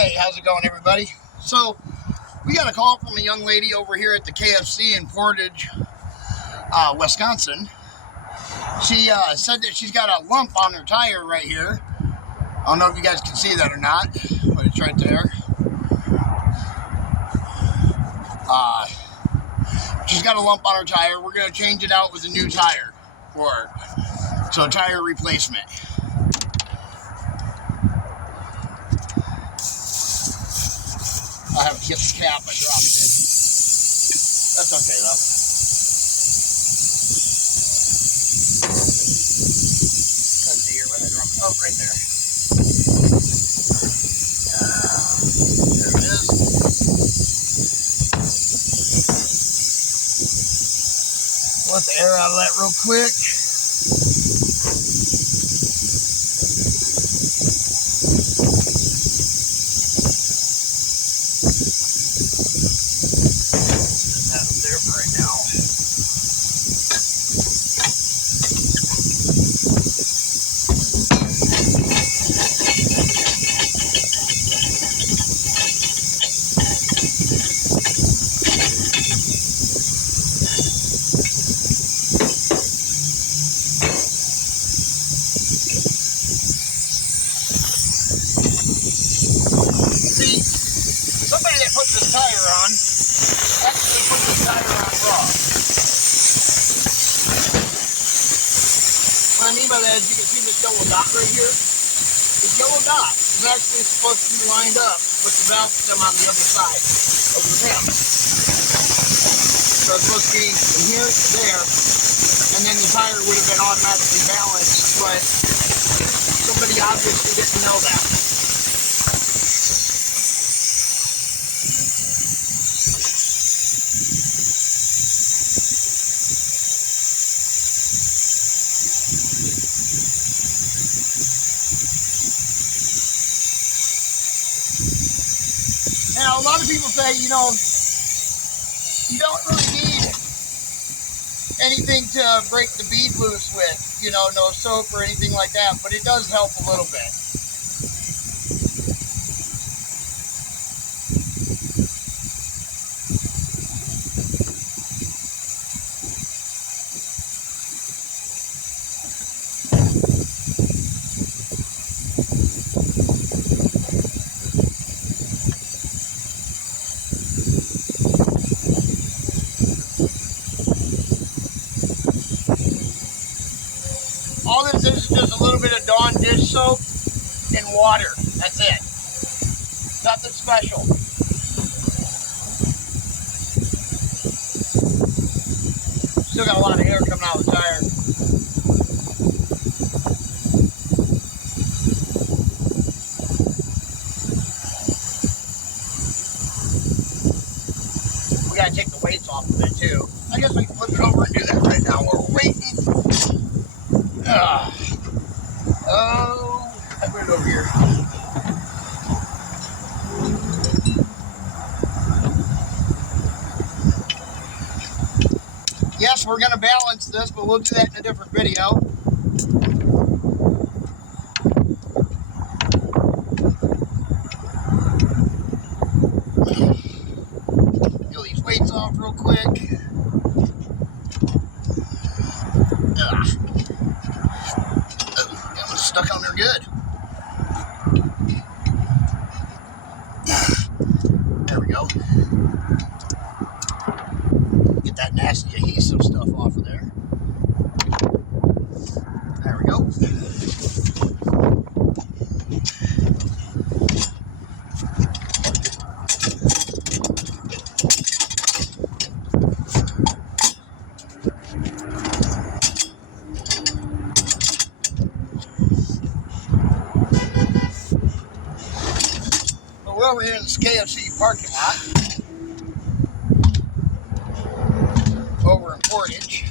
Hey, how's it going, everybody? So, we got a call from a young lady over here at the KFC in Portage, Wisconsin. She said that she's got a lump on her tire right here. I don't know if you guys can see that or not, but it's right there. She's got a lump on her tire. We're going to change it out with a new tire for her. So, tire replacement. I have a cap, I dropped it. That's okay though. Let's see here, where did I drop it? Oh, right there. There it is. Let the air out of that real quick. Somebody that put this tire on actually put this tire on wrong. What I mean by that is you can see this yellow dot right here. This yellow dot is actually supposed to be lined up with the valve stem on the other side of the pan. So it's supposed to be from here to there, and then the tire would have been automatically balanced, but somebody obviously didn't know that. Now, a lot of people say, you know, you don't really need anything to break the bead loose with, you know, no soap or anything like that, but it does help a little bit. All this is just a little bit of Dawn dish soap and water. That's it. Nothing special. Still got a lot of air coming out of the tire. We gotta take the weights off of it too. I guess we can flip it over and do that right now while we're waiting. Oh, I put it over here. Yes, we're going to balance this, but we'll do that in a different video. Peel these weights off real quick. Stuck on there good. There we go. Get that nasty adhesive stuff off of there. There we go. We're over here in this KFC parking lot over in Portage.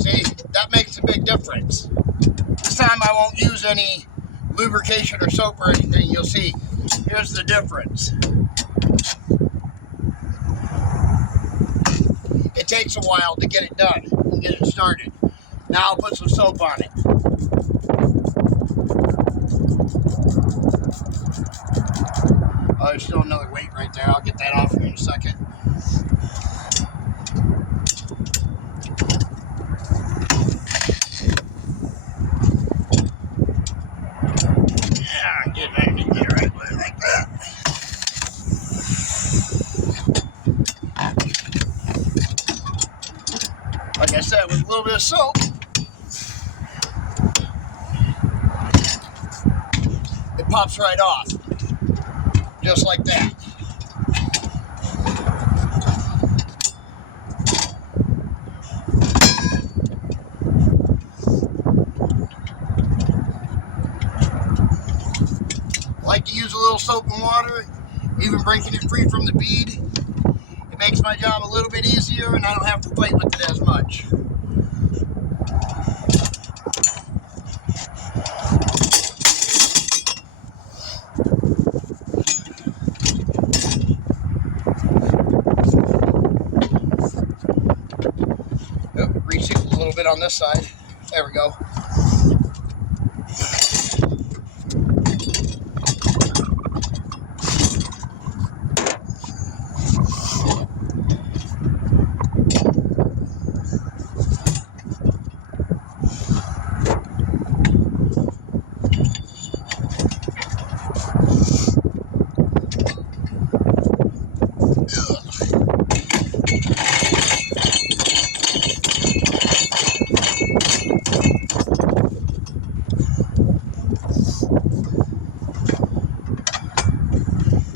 See, that makes a big difference. This time I won't use any lubrication or soap or anything. You'll see, here's the difference. takes a while to get it done and get it started. Now I'll put some soap on it. Oh, there's still another weight right there. I'll get that off here in a second. Yeah, get it the right way like that. Like I said, with a little bit of soap, it pops right off. Just like that. I like to use a little soap and water, even breaking it free from the bead. It makes my job a little bit easier and I don't have to fight with it as much. Reach it a little bit on this side. There we go.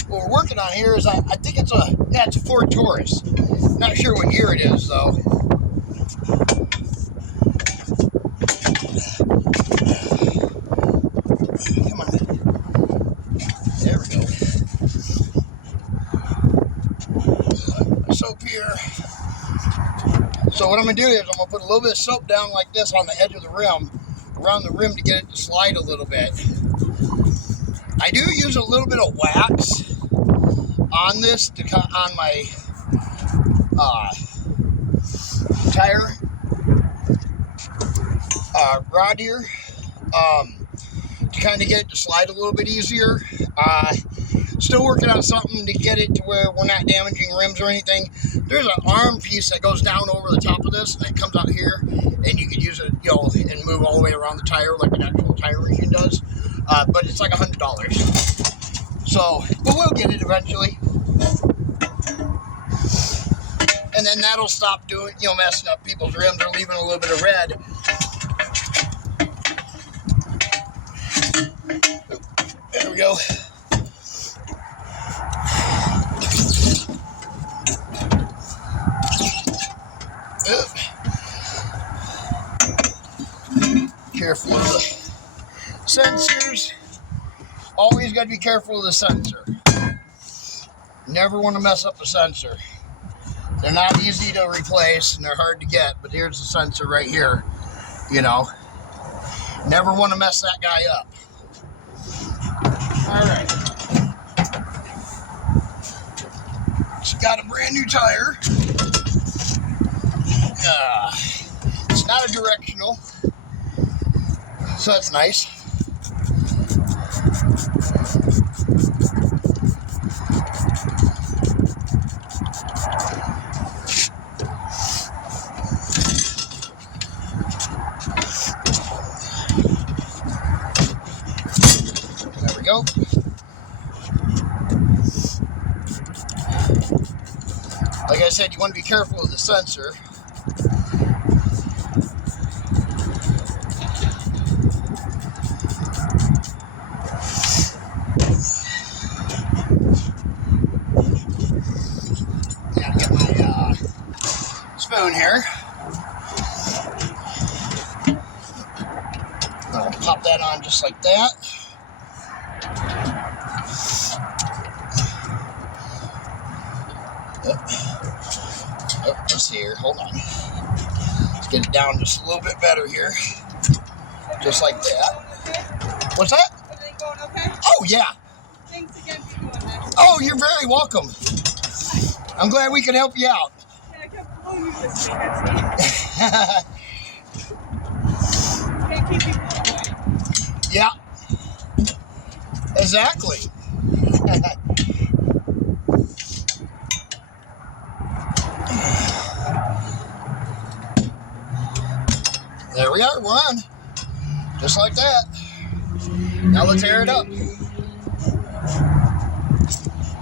What we're working on here is, I think it's a Ford Taurus. Not sure what year it is though. Come on. There we go. Soap here. So what I'm going to do is I'm going to put a little bit of soap down like this on the edge of the rim, around the rim to get it to slide a little bit. I do use a little bit of wax on this to cut on my tire rod here to kind of get it to slide a little bit easier. Still working on something to get it to where we're not damaging rims or anything. There's an arm piece that goes down over the top of this and it comes out here, and you can use it, you know, and move all the way around the tire like an actual tire machine does. But it's like $100. So, but we'll get it eventually. And then that'll stop doing, you know, messing up people's rims or leaving a little bit of red. There we go. Careful of the sensors. Always got to be careful of the sensor. Never want to mess up the sensor. They're not easy to replace and they're hard to get, but here's the sensor right here. You know, never want to mess that guy up. All right. It's got a brand new tire. It's not a directional, so that's nice. There we go. Like I said, you want to be careful of the sensor. Gotta get my spoon here. I'll pop that on just like that. Let's see here. Hold on. Let's get it down just a little bit better here. Just like that. What's that? Everything going okay? Oh, yeah. Thanks again for doing that. Oh, you're very welcome. I'm glad we could help you out. Yeah, I kept Oh, you just make that Can't keep people away. Yeah, exactly. There we are, we're on. Just like that. Now let's air it up.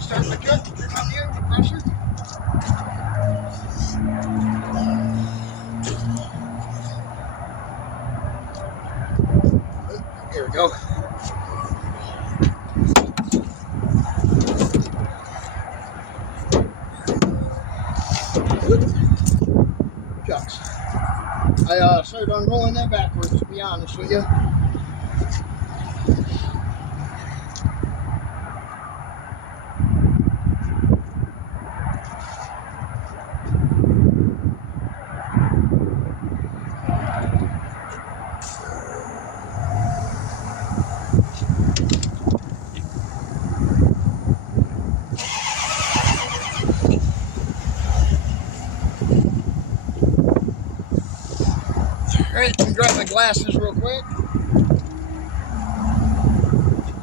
Start the jet, turn on the air compressor. Here we go. Shucks. I started unrolling that backwards, to be honest with you. Alright, let me grab my glasses real quick.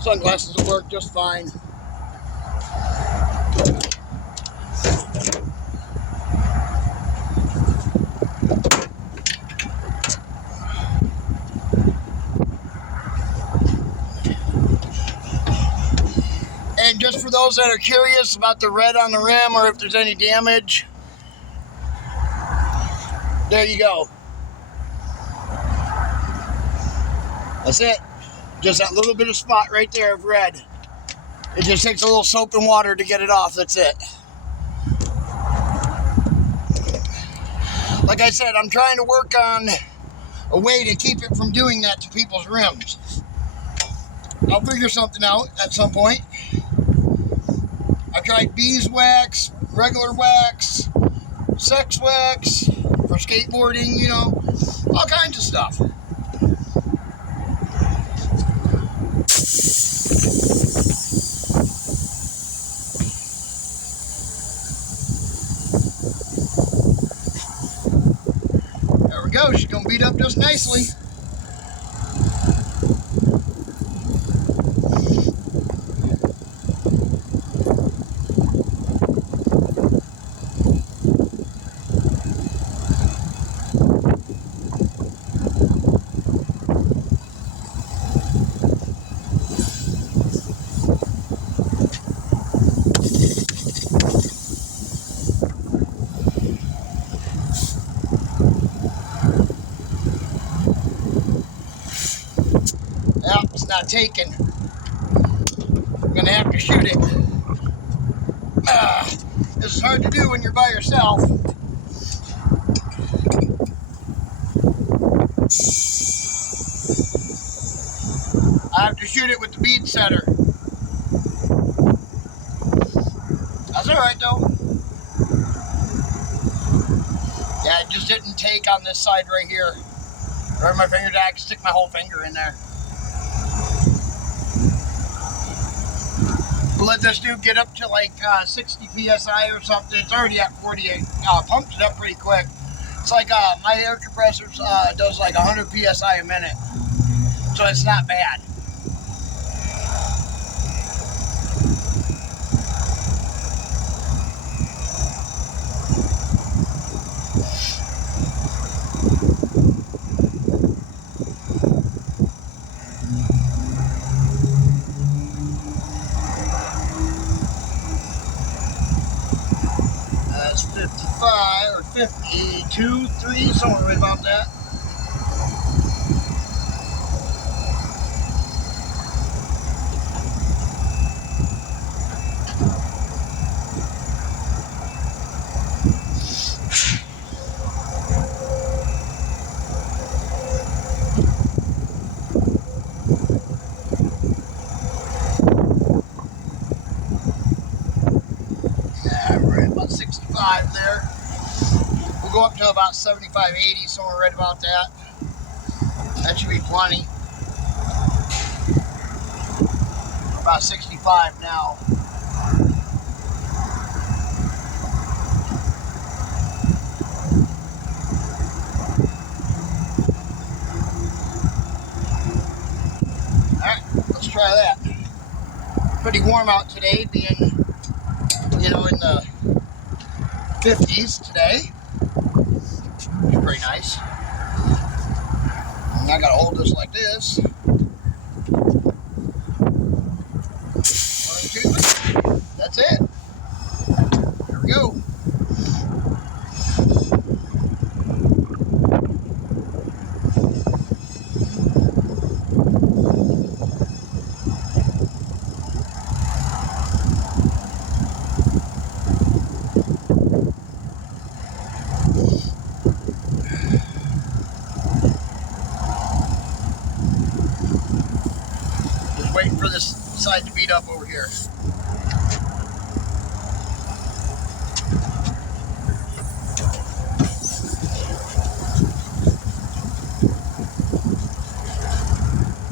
Sunglasses will work just fine. And just for those that are curious about the red on the rim or if there's any damage, there you go. That's it. Just that little bit of spot right there of red. It just takes a little soap and water to get it off. That's it. Like I said, I'm trying to work on a way to keep it from doing that to people's rims. I'll figure something out at some point. I've tried beeswax, regular wax, sex wax for skateboarding, you know, all kinds of stuff. There we go, she's gonna beat up just nicely. Yep, it's not taking. I'm gonna have to shoot it. This is hard to do when you're by yourself. I have to shoot it with the bead setter. That's alright though. Yeah, it just didn't take on this side right here. Where my finger I can stick my whole finger in there. We'll let this dude get up to like 60 psi or something. It's already at 48. Pumped it up pretty quick. It's like my air compressor does like 100 psi a minute. So it's not bad. That's 55 or 52, 3, somewhere right about that. We're at about 65 there. We'll go up to about 75, 80, somewhere right about that. That should be plenty. About 65 now. pretty warm out today, being, you know, in the 50s today. It's pretty nice. And I gotta hold this like this. 1, 2. That's it. There we go. Just waiting for this side to beat up over here.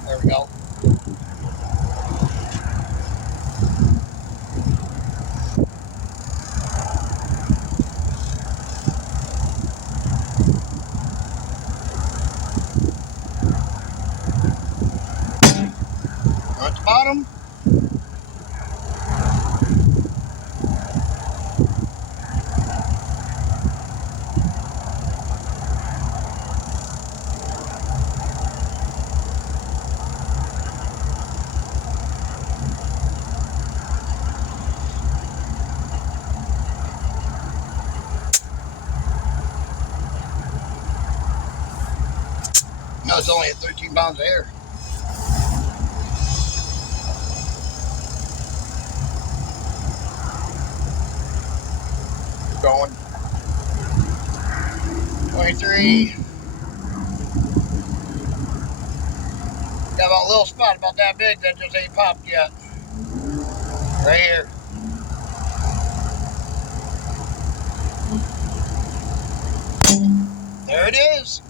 There we go. At the bottom. No, it's only at 13 pounds of air. Keep going. 23. Got about a little spot about that big that just ain't popped yet. Right here. There it is.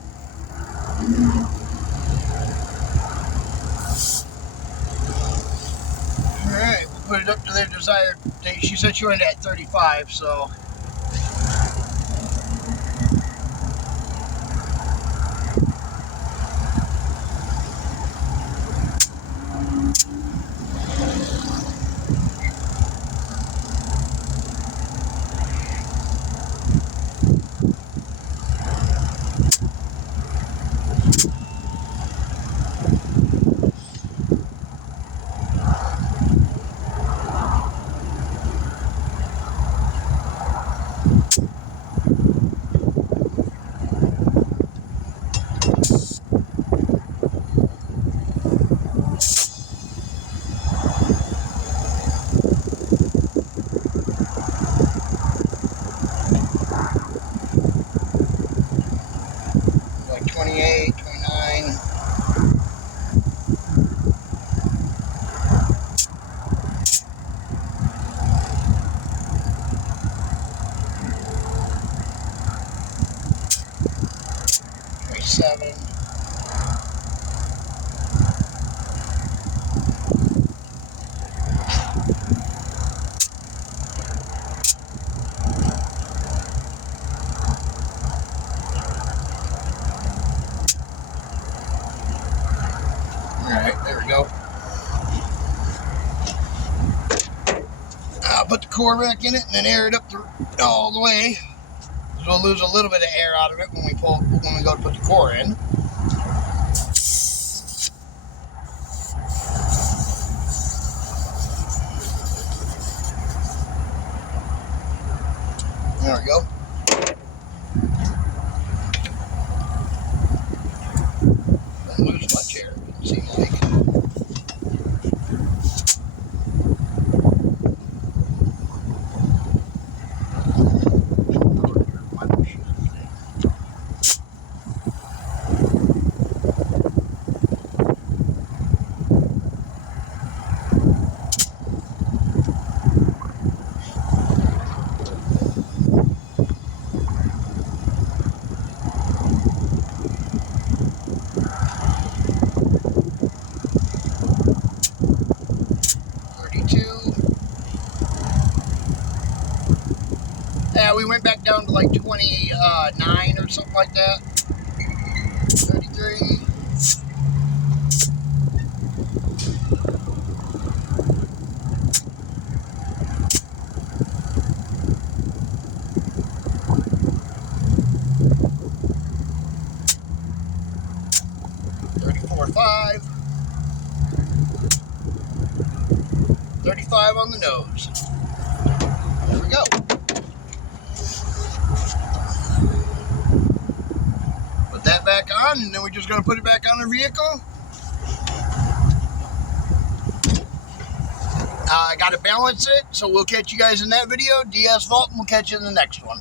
Alright, we'll put it up to their desired date. She said she went at 35, so. Like 28, 29. Seven. Alright, there we go. I'll put the core back in it and then air it up all the way. So we'll lose a little bit of air out of it when we go to put the core in. There we go. Don't lose much air, it seems like. Yeah, we went back down to like 29 or something like that. 33. 34.5. 35 on the nose. There we go. Put that back on, and then we're just going to put it back on our vehicle. I got to balance it, so we'll catch you guys in that video. De-asphalt, and we'll catch you in the next one.